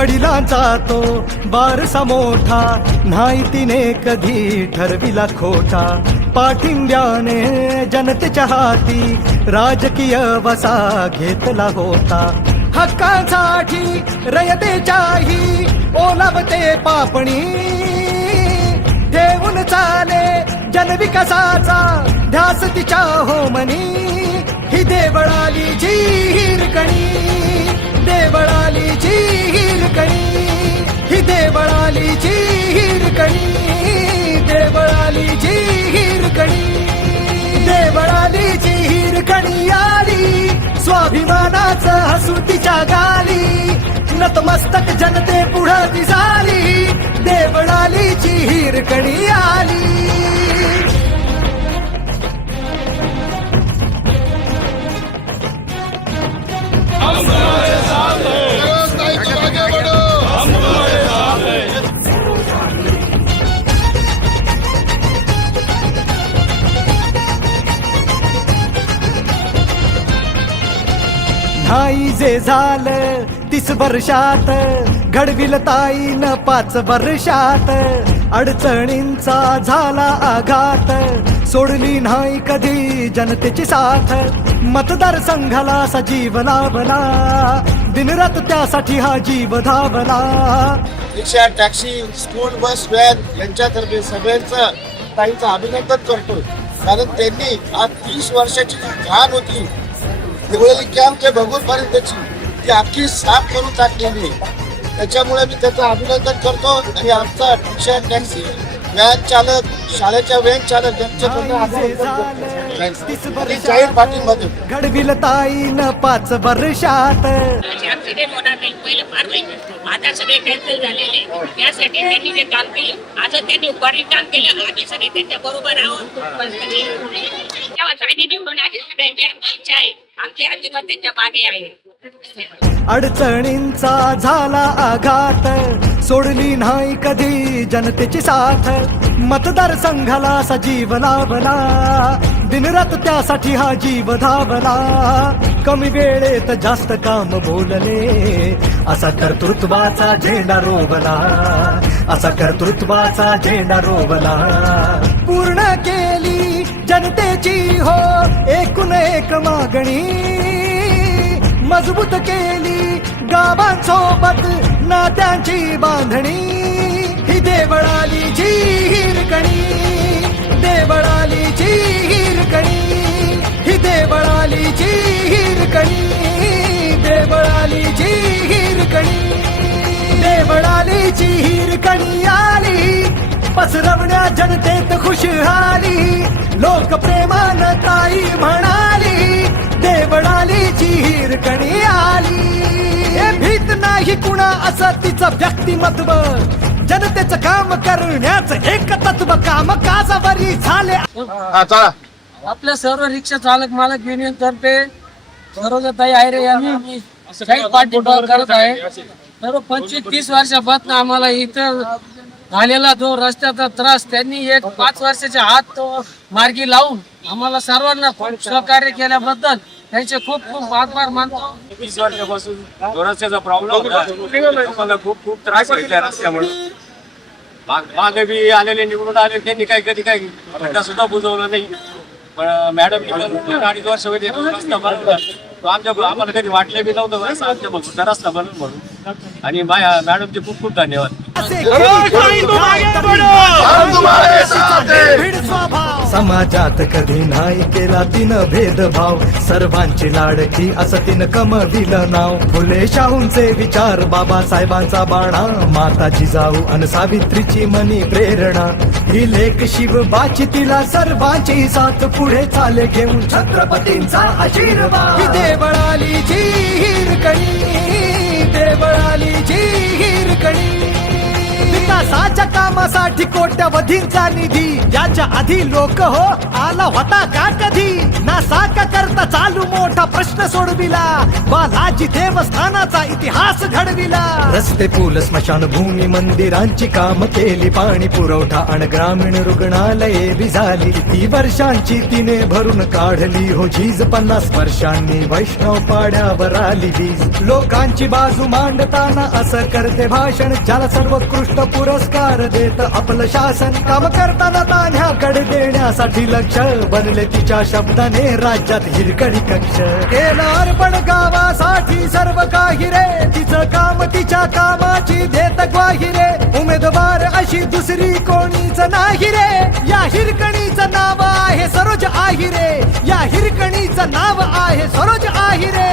वडिलांचा तो बारसा मोठा नाही तिने कधी ठरविला खोटा. पाठिंब्याने जनतेच्या हाती राजकीय वसा घेतला होता. हक्कांसाठी रयतेच्याही ओलावते पापणी. देऊन चाले जनविकासाचा ध्यास तिच्या होमनी. ही देवळाली जी हिरकणी स्वाभिमानाचं हसू तिच्या गाली. नतमस्तक जनते पुढं ती झाली देवळालीची हिरकणी आली. जे झालं तीस वर्षात घडविल ताईन पाच वर्षात. अडचणींचा झाला आघात सोडली नाही कधी जनतेची साथ. मतदारसंघाला सजीव लावला दिनरात त्यासाठी हा जीव धावला. Rickshaw taxi school bus van यांच्यातर्फे सगळ्यांचं ताईचं अभिनंदन करतो कारण त्यांनी आज तीस वर्षाची जी घाण होती दिवळली कॅम्प ते पर्यंतची ती अख्खी साफ करून टाकलेली त्याच्यामुळे मी त्याचं अभिनंदन करतो आणि आमचा रिक्षा टॅक्सी व्हॅन चालक शाळेच्या व्हॅन चालक यांच्याकडून जाहीर पाठीमध्ये घडविल ताईन पाच वर्षात. आता सगळे कॅन्सल झालेले. त्यासाठी त्यांनी जे काम केलं आता त्यांनी काम केलं. आम्ही सगळे त्यांच्या बरोबर आहोत. निवडून सगळ्यांची इच्छा आहे. आमची अजिबात त्यांच्या मागे आहे. अडचणींचा झाला आघात. सोडली नाही कधी जनतेची साथ. मतदारसंघाला सजीव लाभला दिनरात त्यासाठी हा जीव धावला. कमी वेळेत जास्त काम बोलले. असा कर्तृत्वाचा झेंडा रोवला. असा कर्तृत्वाचा झेंडा रोवला. पूर्ण केला जनतेची हो एकूण एक मागणी. मजबूत केली गावांसोबत नात्यांची बांधणी. ही देवळालीची हिरकणी देवळालीची हिरकणी. ही देवळालीची हिरकणी देवळालीची हिरकणी. देवळालीची हिरकणी आली पसरवण्या जनतेत खुशहाली लोकप्रेमान ताई म्हणाली देवळालीची हिरकणी आली. हे भीत नाही कुणा असं तिचं व्यक्तिमत्व. जनतेचं काम करण्याचं एक तत्व काम काजावरी झाले. हा चला. आपल्या सर्व रिक्षा चालक मालक युनियन तर्फे सरोजाताई आयरे यांनी काही पाठिंबा करत आहे. सर्व पंचवीस तीस वर्षापासून आम्हाला इथं झालेला जो रस्त्याचा त्रास त्यांनी एक पाच वर्षाच्या हात तो मार्गी लावून आम्हाला सर्वांना खूप सहकार्य केल्याबद्दल त्यांचे खूप खूप आभार मानतो. वीस वर्षापासून जो रस्त्याचा प्रॉब्लेम होता लोकांना खूप खूप त्रास व्हायचा रस्त्यामुळे. माग- मागे बी आलेले निवडून आले त्यांनी काही कधी काही खड्डा सुद्धा बुजवला नाही. पण मॅडम अडीच वर्ष तो रस्ता बनवला तो आमच्या आम्हाला कधी वाटलं बी नव्हतं असं आमच्या रस्ता बनवून म्हणून आणि मा- मॅडमचे खूप खूप धन्यवाद. समाजात कधी नाही केला तिनं भेदभाव. सर्वांची लाडकी असं तिनं कमविलं नाव. फुले शाहूंचे विचार बाबासाहेबांचा बाणा. माताची जाऊ अन सावित्रीची मनी प्रेरणा. ही लेख शिवबाची तिला सर्वांची साथ. पुढे चाले घेऊन छत्रपतींचा आशीर्वाद. ही देवळालीची हिरकणी बळाली जी हिरकणी. विकासाच्या कामासाठी कोट्यवधींचा निधी. याच्या आधी लोक हो आला होता का कधी? ना साका करता चालू मोठा प्रश्न सोडविला. बालाजी देवस्थानाचा इतिहास घडविला. रस्ते पूल स्मशान भूमी मंदिरांची काम केली. पाणी पुरवठा आणि ग्रामीण रुग्णालये बी झाली. ती वर्षांची तिने भरून काढली. हो झीज पन्नास वर्षांनी वैष्णव पाड्यावर आली. वीज लोकांची बाजू मांडताना असं करते भाषण. ज्याला सर्वोत्कृष्ट पुरस्कार देत आपलं शासन काम करताना तान्ह्याकडे देण्यासाठी लक्ष बनले तिच्या शब्दाने राज्यात हिरकडी कक्ष. केलं अर्पण गावासाठी सर्व काही रे. तिचं काम तिच्या कामाची देत ग्वाही रे. उमेदवार अशी दुसरी कोणीच नाही रे. या हिरकणीचं नाव आहे सरोज आहिरे. या हिरकणीचं नाव आहे सरोज आहिरे.